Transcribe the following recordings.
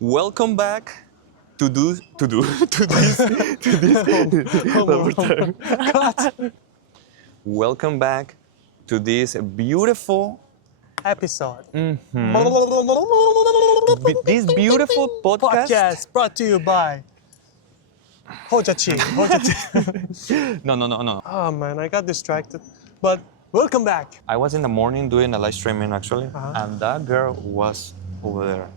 Welcome back to this Welcome back to this beautiful episode. this beautiful podcast. Brought to you by Hojachi. No. Oh man, I got distracted. But welcome back. I was in the morning doing a live streaming actually, and that girl was over there,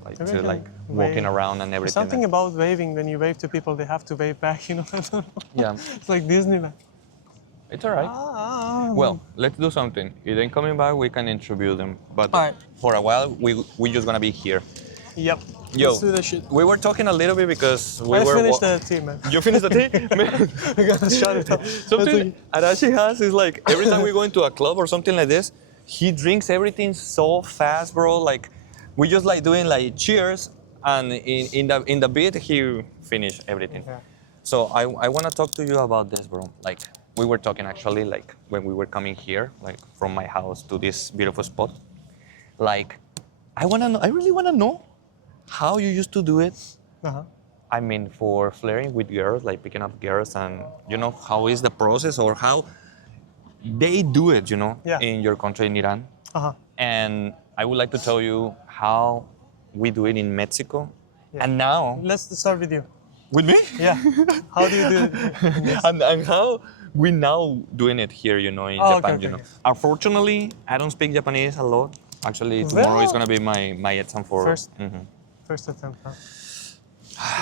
walking around and everything. Something about waving. When you wave to people, they have to wave back. You know. Yeah, It's like Disneyland. it's alright. Well, let's do something. If they're coming back, we can introduce them. But Alright. for a while, we just gonna be here. Yep. Yo, Let's do the shit. we were talking a little bit because we I were. finished the tea, man. You finished the tea? I gotta shut it up. Something Arashi has is like every time we go into a club or something like this, he drinks everything so fast, bro. Like we just like doing like cheers, and in the beat he finished everything. Yeah. So I want to talk to you about this, bro. Like we were talking actually, like when we were coming here, like from my house to this beautiful spot. Like I really wanna know how you used to do it. I mean, for flirting with girls, like picking up girls, and how is the process or how they do it, Yeah. in your country in Iran. And I would like to tell you how we do it in Mexico. Yeah. And now, Let's start with you. with me? Yeah. How do you do it? and how we now doing it here, in Oh, Japan, okay. Unfortunately, I don't speak Japanese a lot. Actually, tomorrow is gonna be my exam for First attempt, huh?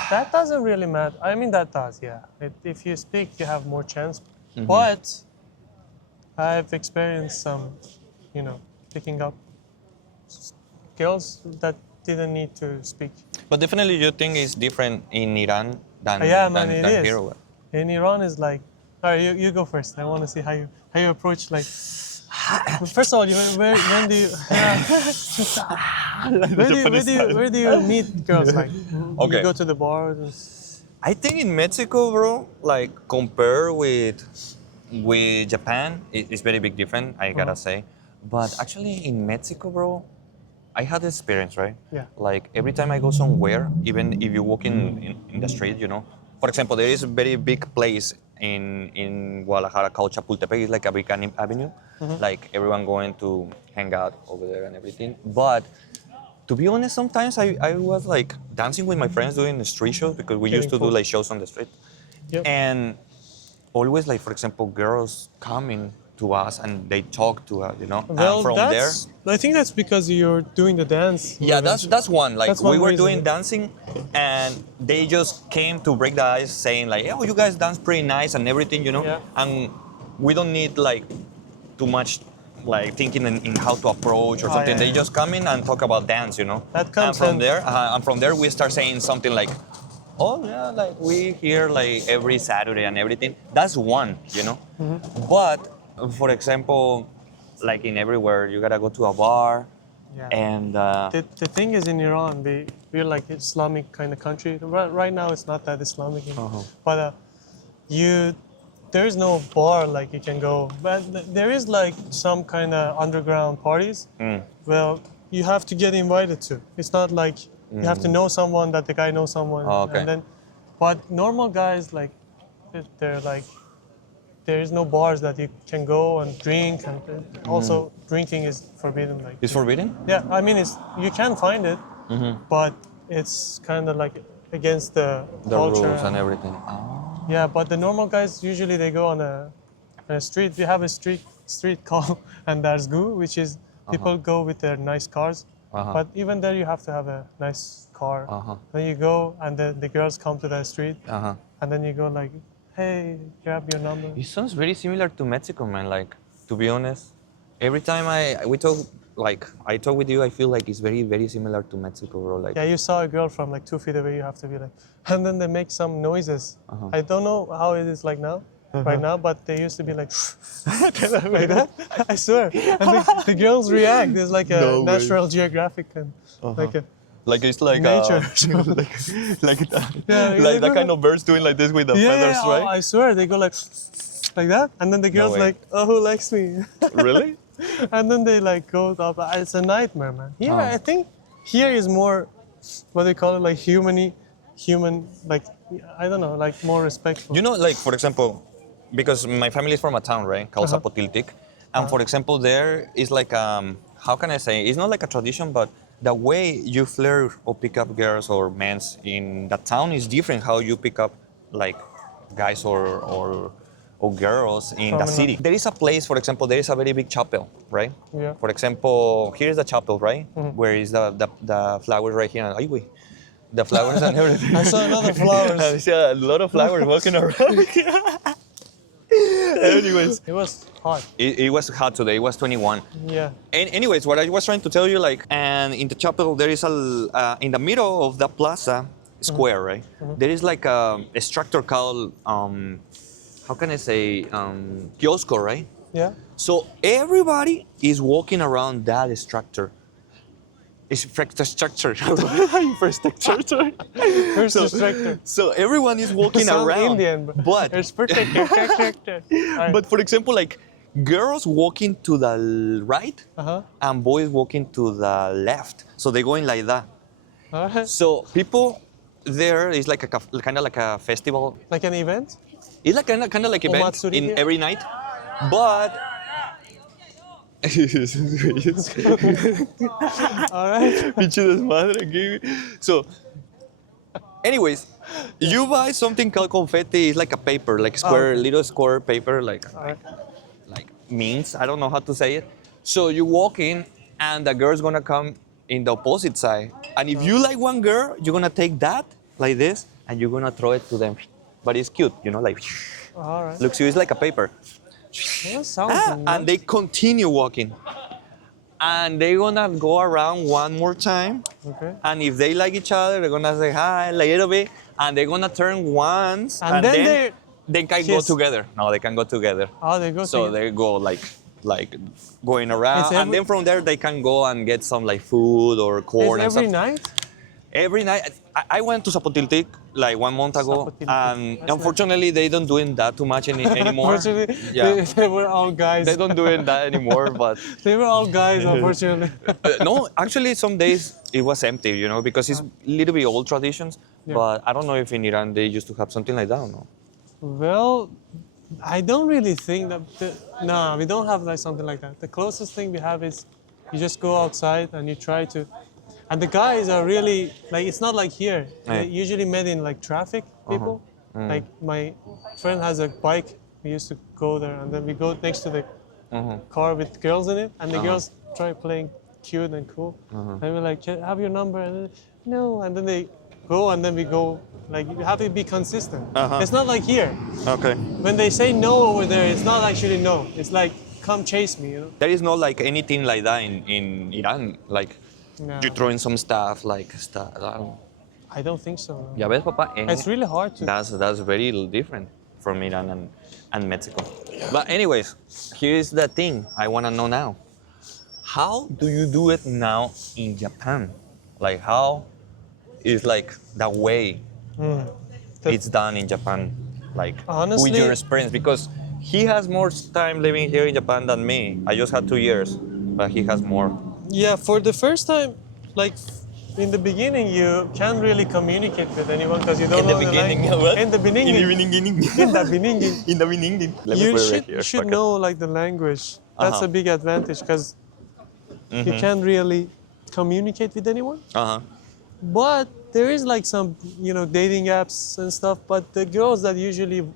That doesn't really matter. I mean, that does, yeah. If you speak, you have more chance. But I've experienced some, picking up girls that didn't need to speak. But definitely, you think it's different in Iran than It is. here. Or what? In Iran, is like, all right, you go first. I want to see how you approach, like. First of all, when do you where do you meet girls? Like, Okay. you go to the bar. I think in Mexico, bro, like compared with Japan, it's very big different. I gotta say, but actually in Mexico, bro, I had this experience, right? Yeah. Like every time I go somewhere, even if you walk in the street, For example, there is a very big place in Guadalajara called Chapultepec. It's like a big avenue. Like everyone going to hang out over there and everything. But to be honest, sometimes I was like dancing with my friends doing the street shows because we used to do like shows on the street. Yep. And always like, for example, girls coming to us and they talk to us, Well, and from I think that's because you're doing the dance. yeah, that's one. Like That's we one were reason, doing yeah. dancing, and they just came to break the ice, saying like, "Oh, you guys dance pretty nice and everything, Yeah. And we don't need like too much like thinking in how to approach or something. yeah, They just come in and talk about dance, That comes and from there we start saying something like, "Oh yeah, like we here like every Saturday and everything." That's one, But for example, like in everywhere, you gotta go to a bar. Yeah. And The thing is, in Iran, we're like Islamic kind of country. Right now, it's not that Islamic, but there is no bar like you can go. But there is like some kind of underground parties. Well, you have to get invited to. It's not like you have to know someone that the guy knows someone. Oh, okay. And then, but normal guys like they're like. There is no bars that you can go and drink, and also drinking is forbidden. Like it's forbidden? yeah, I mean you can find it, but it's kind of like against the culture. Rules and everything. Oh. Yeah, but the normal guys usually they go on a street. We have a street called Andarzgu, which is people go with their nice cars. But even there you have to have a nice car. Then you go and the girls come to that street, and then you go like, hey, grab your number. It sounds very similar to Mexico, man. Like, to be honest, every time I talk with you, I feel like it's very, very similar to Mexico, bro. Like, Yeah, you saw a girl from like 2 feet away, you have to be like, and then they make some noises. I don't know how it is like now, right now, but they used to be like, like that. I swear. And the girls react. There's like a No way. National Geographic and like a. like it's like Nature. like that kind of birds doing like this with the feathers, Oh, right? I swear they go like that, and then the girls way. like, oh, who likes me? Really? And then they like go up. It's a nightmare, man. Here, I think here is more what do you call it? Like human, like, I don't know, like more respectful. You know, like for example, because my family is from a town, right, called Zapotiltic, and for example, there is like how can I say? It's not like a tradition, but the way you flirt or pick up girls or men in that town is different. How you pick up like guys or girls in the city. There is a place, for example, there is a very big chapel, right? Yeah. For example, here is the chapel, right? Where is the flowers right here? Ay, güey. The flowers and everything. I saw another flowers. I see a lot of flowers walking around. Anyways. It was hot. It was hot today. It was 21. Yeah. And anyways, what I was trying to tell you, like, and in the chapel there is in the middle of the plaza square, right? There is like a structure called how can I say kiosco, right? Yeah. So everybody is walking around that structure. It's infrastructure. Infrastructure. First structure. So everyone is walking Sound around. Indian, but but for example, like girls walking to the right and boys walking to the left. So they're going like that. So people there is like a kind of like a festival. Like an event? It's like kind of like event Matsuri in here? every night, but. All right. Pinche desmadre aquí. So, anyways, you buy something called confetti. It's like a paper, like square, little square paper, like means. I don't know how to say it. So you walk in, and the girl's gonna come in the opposite side. And if you like one girl, you're gonna take that like this, and you're gonna throw it to them. But it's cute, you know, like. All right. Looks, it's like a paper. That sounds nice. And they continue walking. And they're gonna go around one more time. Okay. And if they like each other, they're gonna say hi a little bit. And they're gonna turn once. And then they can kiss. go together. No, they can go together. Oh, they go So together. they go like going around. And then from there, they can go and get some like food or corn and every stuff. night? Every night. I went to Zapotiltic like 1 month ago. Zapotiltic. And That's unfortunately, they don't doing that too much anymore. Unfortunately, Yeah. they were all guys. They don't doing that anymore, but They were all guys, unfortunately. no, actually some days it was empty, you know, because it's a little bit old traditions. Yeah. But I don't know if in Iran they used to have something like that or no. Well, I don't really think that. No, we don't have like something like that. The closest thing we have is you just go outside and you try to. And the guys are really like, it's not like here. They usually met in like traffic people. Like my friend has a bike. We used to go there, and then we go next to the car with girls in it, and the girls try playing cute and cool. And we're like, have your number? And then, no, and then they go, and then we go. Like, you have to be consistent. It's not like here. Okay. When they say no over there, it's not actually no. It's like, come chase me, you know? There is not like anything like that in Iran, like No. you throwing some stuff, like stuff. I don't think so. No. Ya ves, papá? It's really hard to. That's very different from Iran and Mexico. But anyways, here's the thing I want to know now. How do you do it now in Japan? Like how is like the way it's done in Japan? Like Honestly, with your experience, because he has more time living here in Japan than me. I just had 2 years, but he has more. yeah, for the first time, like in the beginning, you can't really communicate with anyone because you don't know the language. what? In the beginning. In the beginning. In the beginning. In the beginning. Let me You put it should, right here. you should Fuck it. know like the language. That's a big advantage because you can't really communicate with anyone. But there is like some, dating apps and stuff. But the girls that usually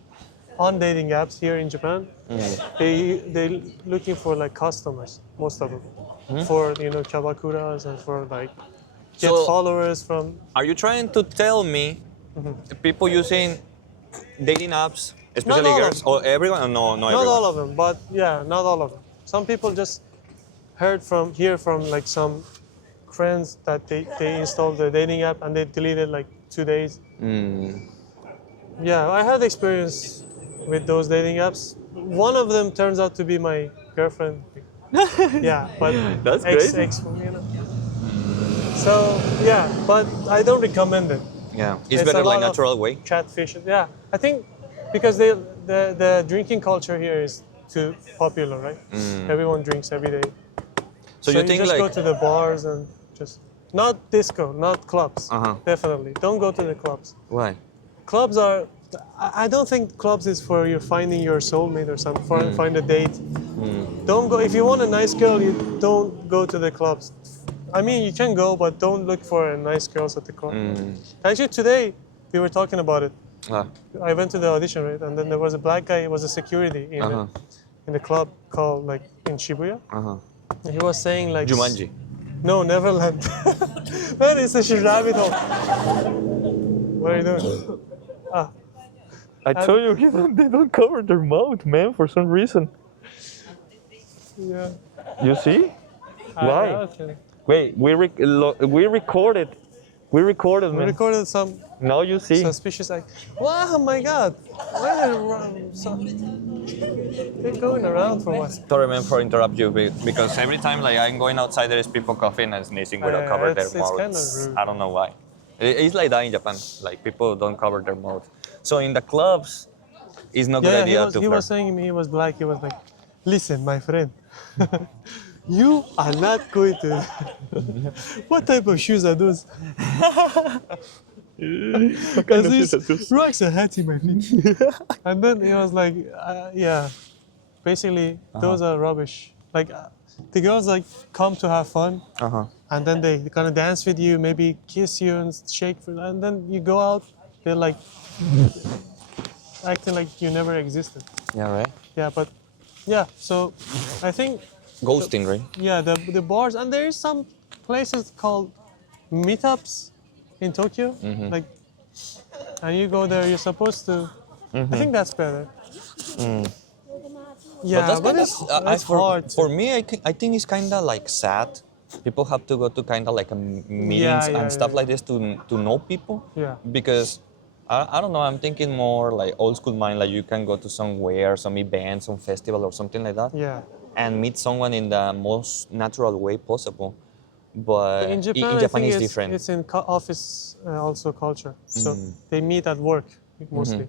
on dating apps here in Japan, they looking for like customers, most of them, for kabakuras and for like get So- followers from. Are you trying to tell me the people using dating apps, especially all of girls, or everyone? Or no, Not everyone. all of them, but yeah, not all of them. Some people just hear from like some friends that they installed the dating app and they deleted like 2 days. Yeah, I had experience with those dating apps. One of them turns out to be my girlfriend. Yeah, but That's ex, crazy. So yeah, but I don't recommend it. Yeah, it's a better lot like of natural way. Catfish. Yeah, I think because the drinking culture here is too popular, right? Everyone drinks every day. So you think just like go to the bars and just Not disco, not clubs. Definitely. Don't go to the clubs. Why? Clubs are, I don't think clubs is for you finding your soulmate or something, for find a date. Don't go, if you want a nice girl, you don't go to the clubs. I mean, you can go, but don't look for nice girls at the club. Actually, today, we were talking about it. I went to the audition, right? And then there was a black guy, he was a security in the club called, like, in Shibuya. And he was saying, like... Jumanji. No, Neverland. Man, it's a rabbit hole. What are you doing? I told you they don't cover their mouth, man, for some reason. Yeah. You see? Why? Wait, we recorded. We recorded, man. We recorded some Now you see. suspicious act. Wow, my God. Why they're going around for what? Sorry, man, for interrupt you, because every time like I'm going outside, there is people coughing and sneezing without cover their it's mouths. kind of rude. I don't know why. It's like that in Japan. Like people don't cover their mouth. So in the clubs, it's not good idea to he flirt. was saying he was black. He was like, listen, my friend. You are not going to. What type of shoes are those? Because these rocks are hurting my feet. And then he was like, yeah, basically those are rubbish. Like the girls like come to have fun, and then they kind of dance with you, maybe kiss you and shake, and then you go out, they're like acting like you never existed. Yeah, right. Yeah, but yeah, so I think. Ghosting, right? Yeah, the bars, and there is some places called meetups in Tokyo. Like, and you go there, you're supposed to. I think that's better. Yeah, but it's hard. For me, I think it's kind of like sad. People have to go to kind of like a meetings and stuff like this to know people. Yeah. Because I don't know. I'm thinking more like old school mind. Like you can go to somewhere, some event, some festival or something like that. Yeah. And meet someone in the most natural way possible. But In Japan, in I Japan think it's different. It's in office also culture. So they meet at work mostly.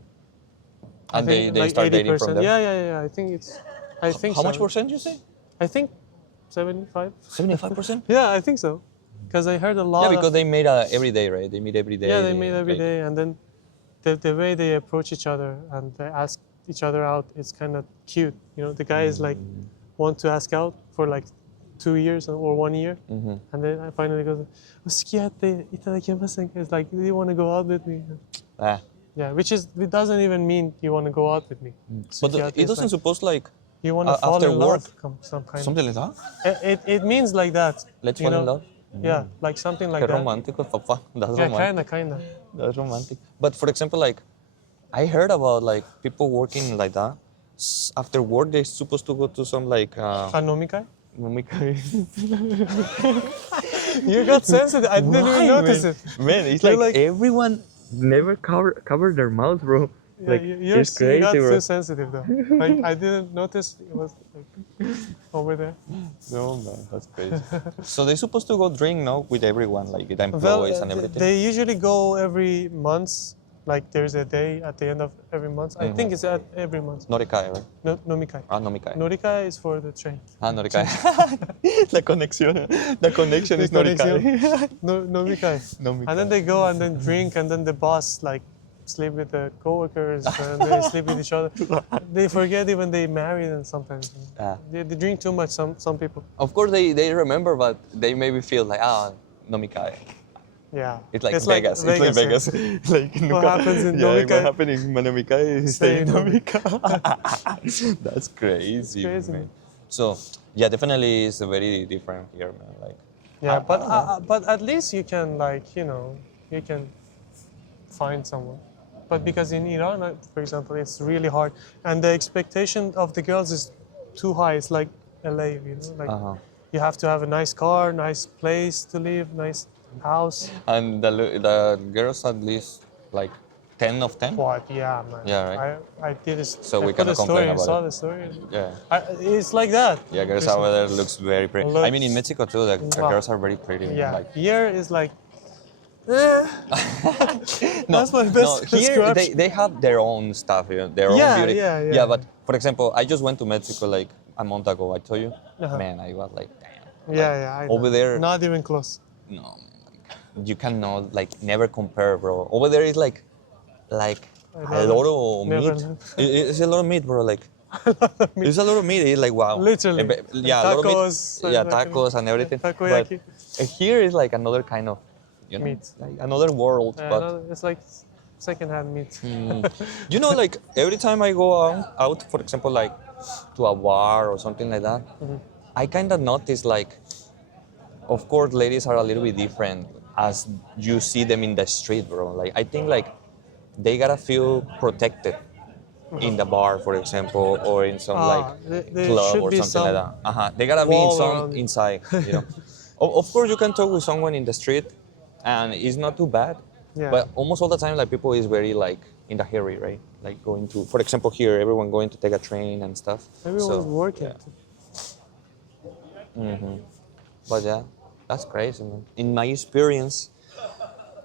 And they like start dating 80%. from there? Yeah. I think How so. much percent you say? I think 75. 75%? Yeah, I think so. Because I heard a lot. Yeah, because they meet every day, right? They meet every day. Yeah, they meet every like- day, and then the way they approach each other and they ask each other out, it's kind of cute. You know, the guy is like want to ask out for like 2 years or 1 year, and then I finally goes, "Sukiyatte itadakimasen?" It's like, "Do you want to go out with me?" Ah. Yeah, it doesn't even mean you want to go out with me. But Sukiyatte it is doesn't like, suppose like you want to fall after in work, love, some kind. something like that? It means like that. Let's you fall in know? love. Yeah, like something like Qué that. romantico, papa. That's Yeah, romantic. kinda. That's romantic. But for example, like I heard about like people working like that. After work, they're supposed to go to some like Anomikai? nomikai. You got sensitive. I didn't even notice it. Man, it's You're like, like- everyone never cover their mouth, bro. Yeah, Like you it's crazy, got bro. too sensitive though. Like I didn't notice it was like over there. No man, that's crazy. So they're supposed to go drink, no, with everyone, like with Well, employees and everything. they usually go every month. Like there's a day at the end of every month. I think it's at every month. Norikai, right? No, nomikai. Ah, nomikai. Norikai is for the train. Ah, Norikai. La conexión. The connection is Norikai. No, nomikai. Nomikai. And then they go and then drink, and then the boss like sleep with the coworkers and they sleep with each other. They forget even they married and sometimes Ah. they drink too much. Some people. Of course, they remember, but they maybe feel like, nomikai. Yeah. It's like Vegas. It's like Vegas. Like What happens in yeah, Nomikai? what happened in Nomikai stay in in Nomikai. That's crazy, Crazy, man. man. So yeah, definitely it's very different here, man. Like Yeah, I but at least you can you can find someone. But because in Iran, for example, it's really hard, and the expectation of the girls is too high. It's like LA, like you have to have a nice car, nice place to live, nice house. And the girls at least like 10 of 10. What? Yeah, man. Yeah, right. I did it. So I we put cannot a story. complain I about saw it. the story. Yeah. It's like that. Yeah, girls over there looks very pretty. I mean, in Looks- Mexico too, the Wow. girls are very pretty. Yeah. Like, Here is like. That's my best no, here description. they have their own stuff, their own Yeah, beauty. yeah. Yeah, but for example, I just went to Mexico like a month ago. I told you, Uh-huh. man, I was like, damn. Yeah, I over know. there- Not even close. No, man. you cannot like never compare, bro. Over there is like a never- lot of never meat. learned. It's a lot of meat, bro. Like it's a lot of meat. It's like wow. Literally. Yeah, a lot of Tacos, meat. Yeah, like, tacos and everything. But takoyaki. here is like another kind of, Meat. like another world. But No, it's like second-hand meat. you know, like every time I go out, for example, like to a bar or something like that, I kind of notice like, of course, ladies are a little bit different as you see them in the street, bro. Like I think like they gotta feel protected in the bar, for example, or in some like There club should or be something like some that. They gotta be in wall some around it. inside, you know. Of course, you can talk with someone in the street, and it's not too bad. Yeah. But almost all the time, like people is very like in the hurry, right? Like going to, for example, here, everyone going to take a train and stuff. Everyone's working. But yeah, that's crazy, man. In my experience,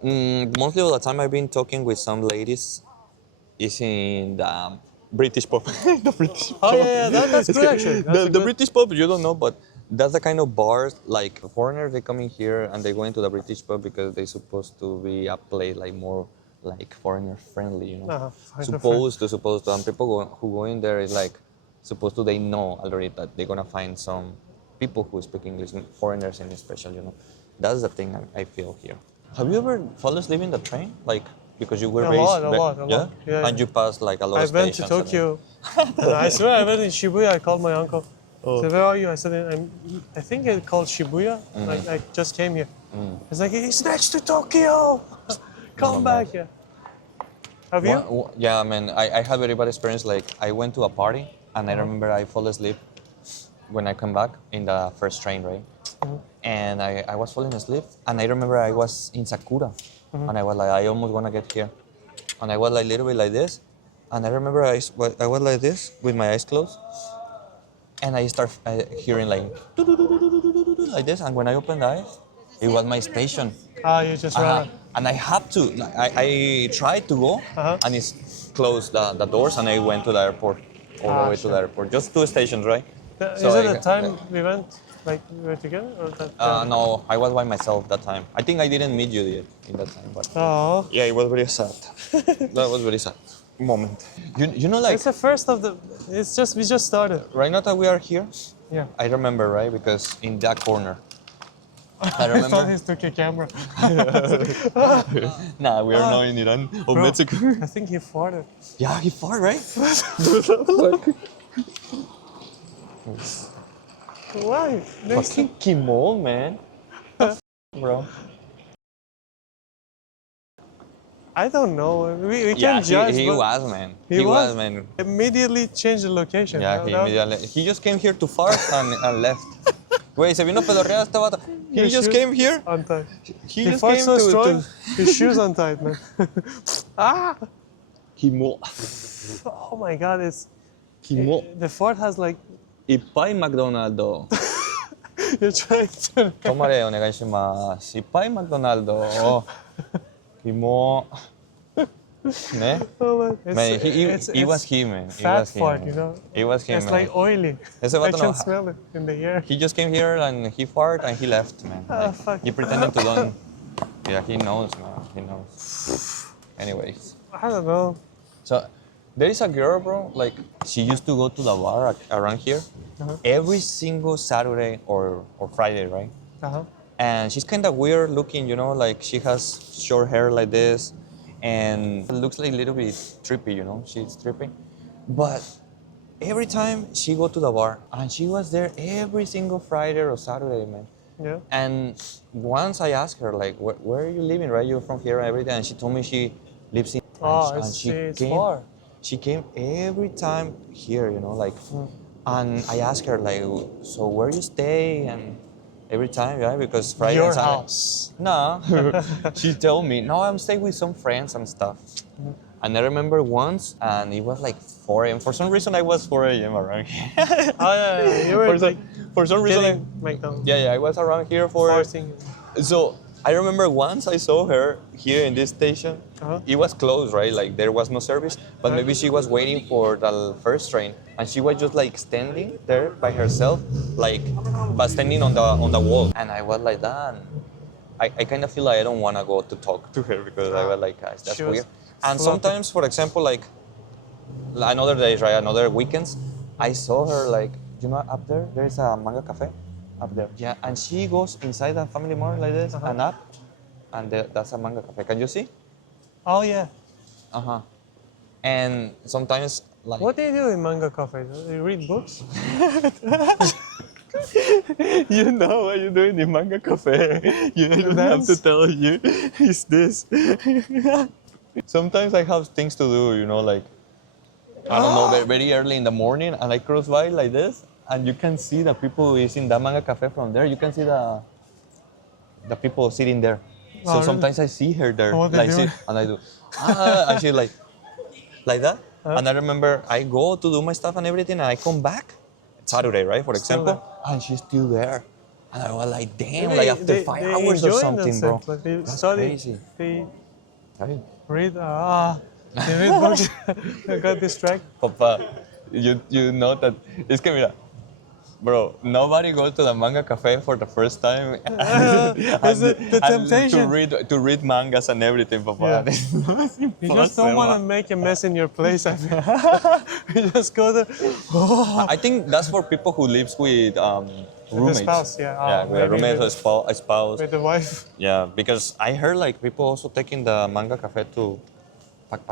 mostly all the time I've been talking with some ladies is in the British pub. The British pub. Oh yeah, that's good actually. That's The British pub, you don't know, but that's the kind of bars like foreigners, they come in here and they go into the British pub because they're supposed to be a place like more like foreigner friendly, you know. Supposed to, and people who go in there is like supposed to, they know already that they're gonna find some people who speak English, foreigners in special, you know. That's the thing I feel here. Have you ever fallen asleep in the train, like because you were A raised? lot, a yeah? lot. Yeah, And you passed like a lot I of went to stations. Tokyo. And I swear I went in Shibuya. I called my uncle. Said, where are you? I said, I think it's called Shibuya. Like I just came here. He's like, it's next to Tokyo. Come back here. Have you? Yeah, man. I had very bad experience. Like I went to a party and I remember I fall asleep when I come back in the first train, right? And I was falling asleep and I remember I was in Sakura and I was like, I almost wanna get here. And I was like a little bit like this. And I remember I was like this with my eyes closed. And I start hearing like this. And when I opened the eyes, it was my station. You just ran. And I had to, like, I tried to go, and it's closed the doors, and I went to the airport, all the way to the airport. Just 2 stations, right? Is it the time we went, like we were together? Or that, No, I was by myself that time. I think I didn't meet you yet in that time, but Oh. yeah, it was very sad. That was very sad moment. You know, like It's the first of the. We just started. right now that we are here, Yeah. I remember, right, because in that corner. I I thought remember. he took a camera. Nah, we are not in Iran or Bro, Mexico. I think he farted. Yeah, he far, right? Why? Fucking Kimon, man. Bro. I don't know. We Yeah, can't judge. he but was, man. He He was? was, man. Immediately changed the location. Yeah, he just came here to fart and left. Güey, se vino pedorreado este vato. He His just shoes came here. Untied. He He just farts came so to strong. His shoes untied, man. Ah! Kimo. Oh my God! Kimo. The fart has like. Ippai McDonaldo. You're trying to. 止まれお願いします。Ippai McDonaldo. Kimo. Ne? Oh man, Man, he was him, man. It fat was him, fart, man. you know. It was him, It's man. like oily. Ese I vato can no. smell it in the air. He just came here and he farted and he left, man. Like, fuck. he pretended to don't. Yeah, he knows, man. He knows. Anyways, I don't know. so there is a girl, bro. Like she used to go to the bar around here every single Saturday or Friday, right? And she's kind of weird looking, you know. Like she has short hair like this, and it looks like a little bit trippy, you know. She's trippy, but every time she go to the bar, and she was there every single Friday or Saturday, man. Yeah. And once I asked her, like, where are you living, right? You're from here and everything. And she told me she lives in... Oh, and it's far. She came every time here, you know, like... And I asked her, like, so where you stay? And every time, yeah, because Friday Your and Saturday... house. No. She told me, no, I'm staying with some friends and stuff. And I remember once, and it was like 4 a.m. For some reason, I was 4 a.m. around here. Oh yeah, you were For some reason, getting McDonald's. I was around here for... Forcing. So I remember once I saw her here in this station. It was closed, right? Like there was no service, but maybe she was waiting for the first train, and she was just like standing there by herself, like but standing on the wall. And I was like that. I kind of feel like I don't want to go to talk to her because I was like, "Guys, that's She was weird." And floating. sometimes, for example, like another days, right, another weekends, I saw her like, up there is a manga cafe up there. Yeah, and she goes inside a family mart like this, and up, and that's a manga cafe. Can you see? Oh yeah. And sometimes like What do you do in manga cafes? You read books? you know what you do in the manga cafe. You don't have to dance? tell you. It's this. Sometimes I have things to do, like I don't know, very early in the morning, and I cross by like this, and you can see the people who is in the manga cafe from there. You can see the people sitting there. So really? sometimes I see her there, What they like doing? sit, and I do, and she like that. And I remember I go to do my stuff and everything, and I come back Saturday, right, for Still example, and she's still there. And I was like, damn, They- like after they- 5 they hours or enjoy something, bro. themselves, like they That's study, crazy. they Right? read. They read books. I got distracted. Papa, you know that it's que mira, bro, nobody goes to the manga cafe for the first time It's the temptation. to read mangas and everything, Papa. Yeah. It's You just don't want to impossible. make a mess in your place. I think. You just go there. I think that's for people who lives with roommates. spouse, yeah. Yeah, with a Maybe roommate or with- a spouse. With the wife. Yeah, because I heard like people also taking the manga cafe to pack.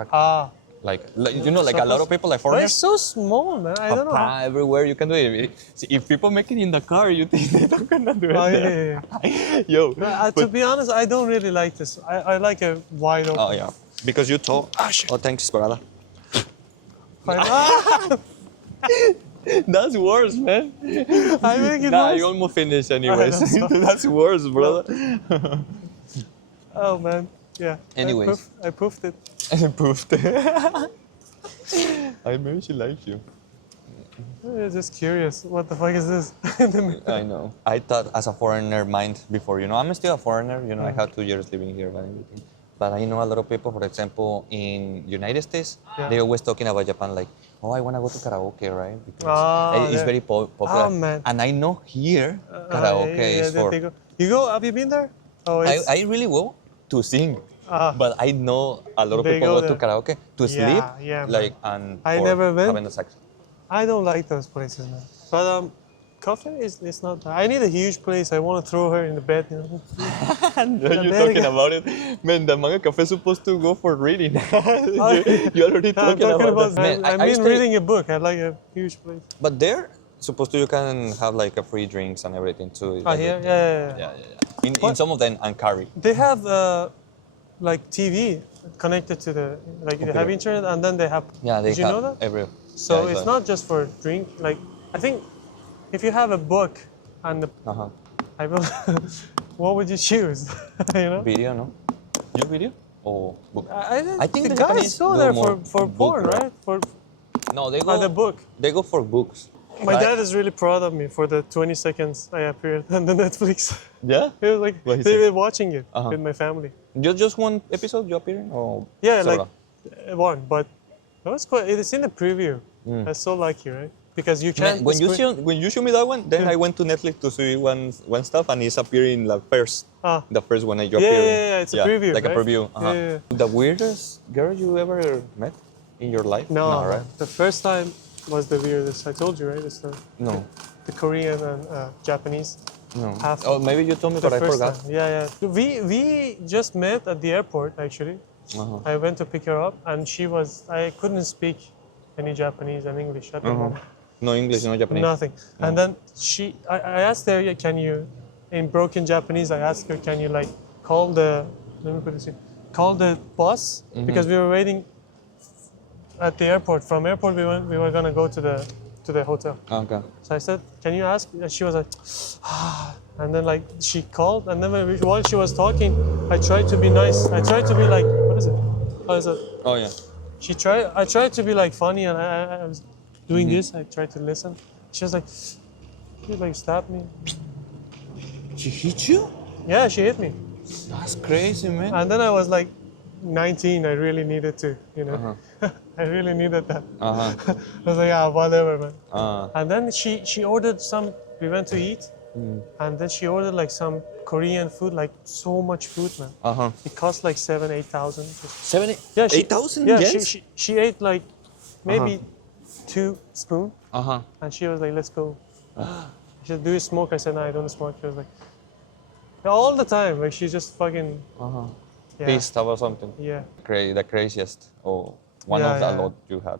Like like a lot of people like But foreigners. it's so small, man. I don't know. Papa, everywhere you can do it. If people make it in the car, you think they're not gonna do it Oh, there. yeah. Yo. To but- be honest, I don't really like this. I like a wide open. oh yeah, because you told. Oh, thanks, brother. That's worse, man. I make it Nah, worse. you almost finished anyways. know, so- That's worse, brother. Oh man, yeah. Anyways. I poofed it. Poofed. I maybe she likes you. I'm just curious. What the fuck is this? I know. I thought as a foreigner mind before, I'm still a foreigner, I had 2 years living here and everything. But I know a lot of people, for example, in United States, they're always talking about Japan like, oh, I want to go to karaoke, right? Because it's very popular. Oh, man. And I know here, karaoke is for... You go? Have you been there? Oh, I really go to sing. But I know a lot of They people go go to there. karaoke to sleep, Yeah, like, and I for never went. having the sex. I don't like those places, man. But coffee is not. I need a huge place. I want to throw her in the bed. You're talking about it. Man, the manga cafe is supposed to go for reading. You're already I'm talking about that. Man, I I mean, stay- reading a book. I like a huge place. But there, supposed to you can have like a free drinks and everything too. Oh, here? Yeah. Yeah. In some of them, and carry. They have like TV connected to the like they have Computer. internet and then they have. Yeah, they Did you have know that? every. So yeah, it's not just for drink. Like I think if you have a book and the, I will, what would you choose? You know? Video, no? You video or book? I think the the guys Japanese go do there more for book, porn, right? right? For No, they go. the book. They go for books. My Right? dad is really proud of me for the 20 seconds I appeared on the Netflix. Yeah. He was like, What he they said? were watching it with my family. Just one episode you appear in, or Yeah, several? like one, but that was quite. It's in the preview. That's so lucky, right? Because you can't. Man, when you show me that one, then I went to Netflix to see one stuff, and it's appearing like first. The first one that you appear in. Yeah, it's a preview, Like right? a preview. Yeah. The weirdest girl you ever met in your life? No, right? the first time was the weirdest. I told you, right? It's No. the Korean and Japanese. No. Half. Oh, maybe you told me, The but I first forgot. time. Yeah. We just met at the airport actually. I went to pick her up, and I couldn't speak any Japanese and English at the moment. No English, no Japanese. Nothing. And then I asked her, yeah, can you, in broken Japanese, I asked her, can you like call the, let me put this in, call the bus, because we were waiting at the airport. From airport, we were gonna go to the hotel. Okay. So I said, can you ask? And she was like, and then like she called, and then while she was talking, I tried to be nice. I tried to be like, what is it? Oh, is it? Oh yeah. I tried to be like funny, and I was doing this. I tried to listen. She was like, she like stabbed me. She hit you? Yeah, she hit me. That's crazy, man. And then I was like 19. I really needed to, I really needed that. I was like, yeah, whatever, man. And then she ordered some. We went to eat, And then she ordered like some Korean food, like so much food, man. It cost like 8,000. 8,000 Yeah, yens? she ate like maybe 2 spoons. And she was like, let's go. She said, do you smoke? I said, no, I don't smoke. She was like, all the time, like she's just fucking Pissed about something. Yeah. The craziest, or one of the lot you had.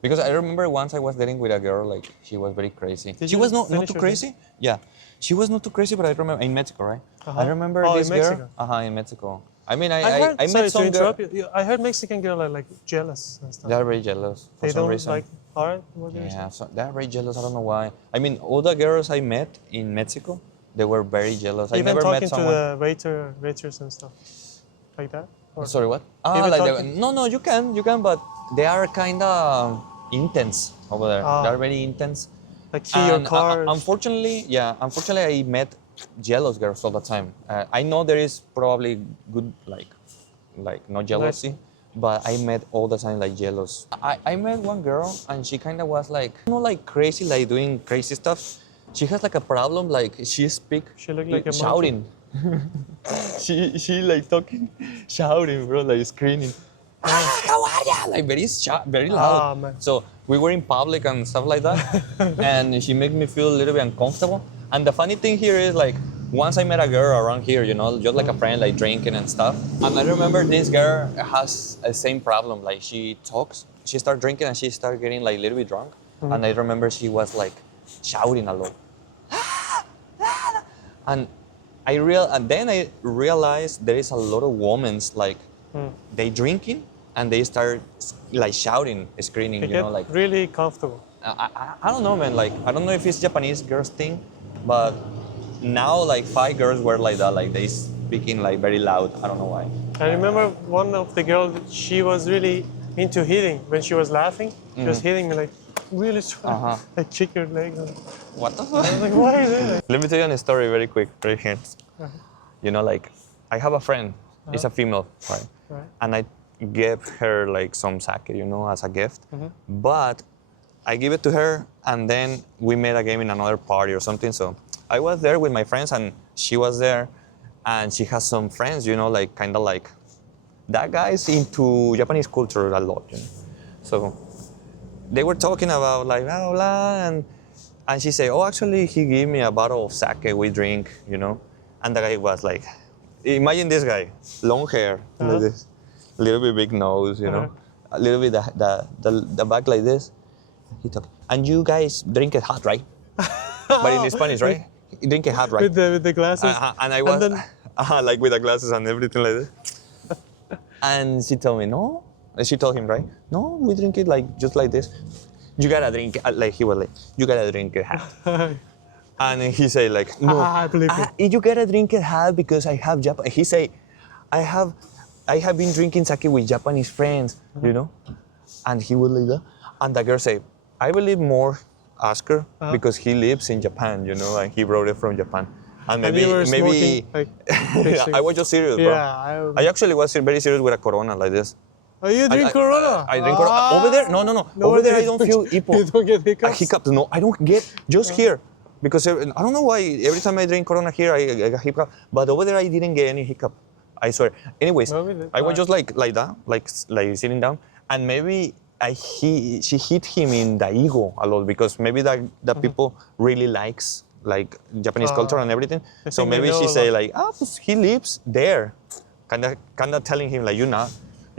Because I remember once I was dating with a girl, like she was very crazy. Did She you was not finish too with crazy. Yeah, she was not too crazy, but I remember in Mexico, right? I remember this in girl. Mexico. In Mexico. I mean, I met sorry to some girl. interrupt you. I heard Mexican girls are like jealous and stuff. They are very jealous for They some don't reason. like art. What do you say? Yeah, so they're very jealous. I don't know why. I mean, all the girls I met in Mexico, they were very jealous. I Even never talking met to someone. the waiters and stuff, like that. Or Sorry, what? Even Like talking- no, you can, but they are kind of intense over there. They are very intense. like key your And, car. unfortunately, I met jealous girls all the time. I know there is probably good, like no jealousy, but I met all the time like jealous. I met one girl and she kind of was like, like crazy, like doing crazy stuff. She has like a problem, like she looked like a shouting. she like talking, shouting, bro, like screaming. How are ya? Like very loud. Man. So we were in public and stuff like that, and she made me feel a little bit uncomfortable. And the funny thing here is like, once I met a girl around here, just like a friend, like drinking and stuff. And I remember this girl has the same problem. Like she started drinking and she started getting like a little bit drunk. And I remember she was like shouting a lot. And then I realized there is a lot of women like they drinking and they start like shouting, screaming, They get like really comfortable. I don't know, man. Like I don't know if it's Japanese girls thing, but now like 5 girls were like that, like they speaking like very loud. I don't know why. I remember one of the girls. She was really into hitting when she was laughing. She was hitting me like really strong. I kick her leg. What the I fuck? was like, why is that? Let me tell you a story very quick, right here. Like I have a friend. It's a female, right? And I gave her like some sake, as a gift. But I give it to her, and then we made a game in another party or something. So I was there with my friends, and she was there, and she has some friends, like kind of like that guy's into Japanese culture a lot, So they were talking about like blah, blah, blah, and she said, oh, actually, he gave me a bottle of sake we drink, And the guy was like, imagine this guy, long hair, like this, a little bit big nose, a little bit the back like this. He talked, and you guys drink it hot, right? But in Spanish, right? You drink it hot, right? With the glasses. And I was, And then, like with the glasses and everything like this. And she told me, no. And she told him, right? No, we drink it like just like this. You gotta drink it, like he was like, you gotta drink it hot. And he said like, no, I believe it. you gotta drink it hot because I have Japan. He said, I have been drinking sake with Japanese friends, And he was like that. And the girl said, I believe more Oscar because he lives in Japan, and he brought it from Japan. And maybe, you were smoking, like, I was just serious, bro. Yeah, I actually was very serious with a Corona like this. Oh, you drink Corona? I drink Corona. Over there? No. Over there I don't feel hippo. You don't get hiccups? Hiccups? No, I don't get, just here. Because I don't know why, every time I drink Corona here, I get hiccup. But over there I didn't get any hiccup. I swear. Anyways, I was just like that, like sitting down. And maybe she hit him in the ego a lot because maybe the people really likes like Japanese culture and everything. So maybe she say like, he lives there. Kind of telling him like,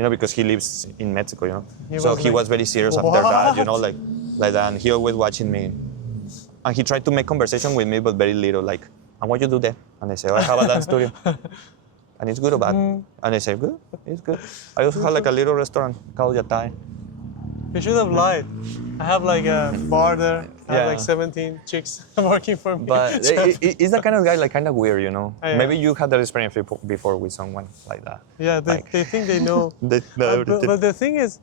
because he lives in Mexico, So he was very serious after that, like that. And he always watching me. And he tried to make conversation with me, but very little, like, and what you do there? And I say, I have a dance studio. And it's good or bad? And I say, good, it's good. I also have like a little restaurant called Yatai. You should have lied. I have like a bar there. I have like 17 chicks working for me. But it's that kind of guy, like kind of weird, Yeah. Maybe you had that experience before with someone like that. Yeah, they think they know. They know everything. But the thing is,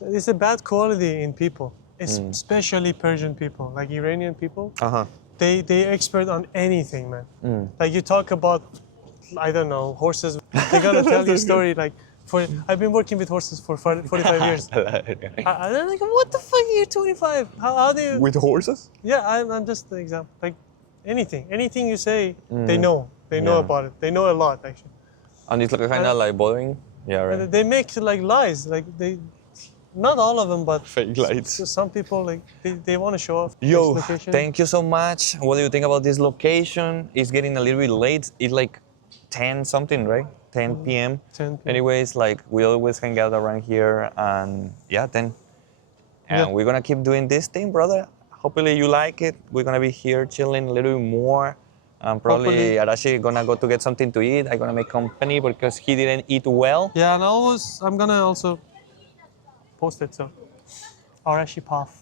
it's a bad quality in people, especially Persian people, like Iranian people. They expert on anything, man. Like you talk about, I don't know, horses. They're gonna tell you a story like. I've been working with horses for 45 years. And I'm like, what the fuck? You're 25. How do you? With horses? Yeah, I'm just an example. Like, anything you say, they know about it. They know a lot actually. And it's like kind of like bothering. Yeah, right. And they make like lies, like not all of them, but Fake lights. some people like they want to show off. Yo, this location. thank you so much. What do you think about this location? It's getting a little bit late. It's like 10 something, right? 10 p.m. 10 p.m. Anyways, like we always hang out around here, and yeah, then and we're gonna keep doing this thing, brother. Hopefully you like it. We're gonna be here chilling a little bit more. Probably Arashi gonna go to get something to eat. I'm gonna make company because he didn't eat well. Yeah, and I'm gonna also post it so. Arashi Path.